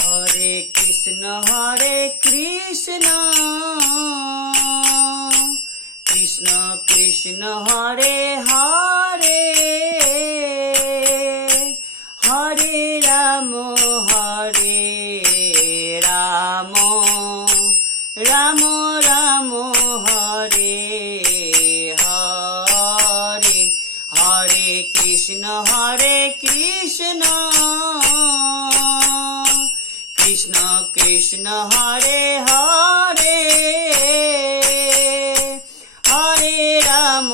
Hare Krishna Krishna Krishna Hare Hare, Hare Ram Ram Ram Hare Hare, Hare Krishna Krishna Krishna Hare Hare, Hare Ram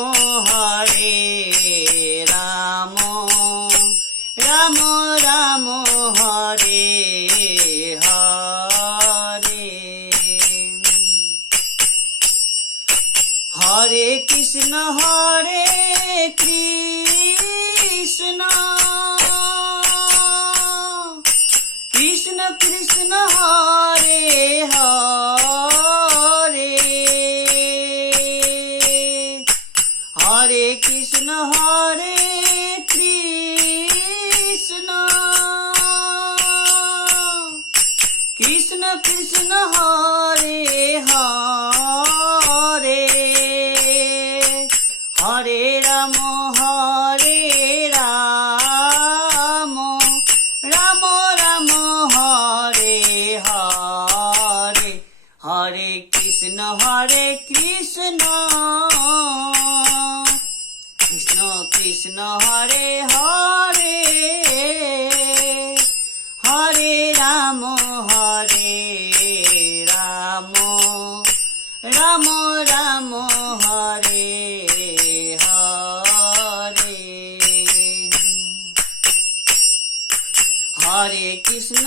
Ram Ram Hare Hare. Hare Krishna Krishna Krishna Hare Hare, Hare Krishna Krishna Krishna Hare Hare, Hare Ram Ram Ram Hare Hare, Hare Krishna Krishna Krishna Hare Hare, Hare Ram Ram Ram Hare Hare. Hare Krishna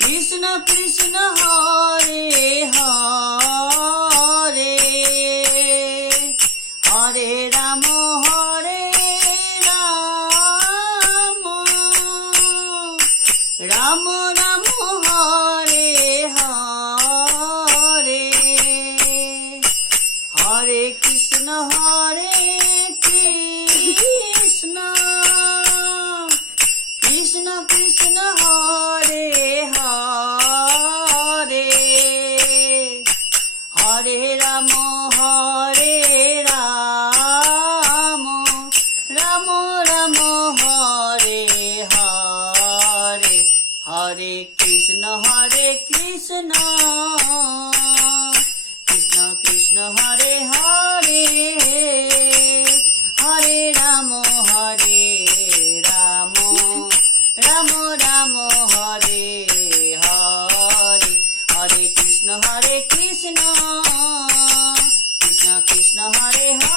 Krishna Krishna Hare Hare, Hare Ram Ram Ram Hare Hare, Hare Krishna Krishna Krishna Hare Hare, Hare Ram Ram Ram Hare Hare, Hare Krishna Krishna Krishna Hare Hare, Hare Ram Ram Ram Hare Hare, Hare Krishna Krishna Krishna Hare Hare.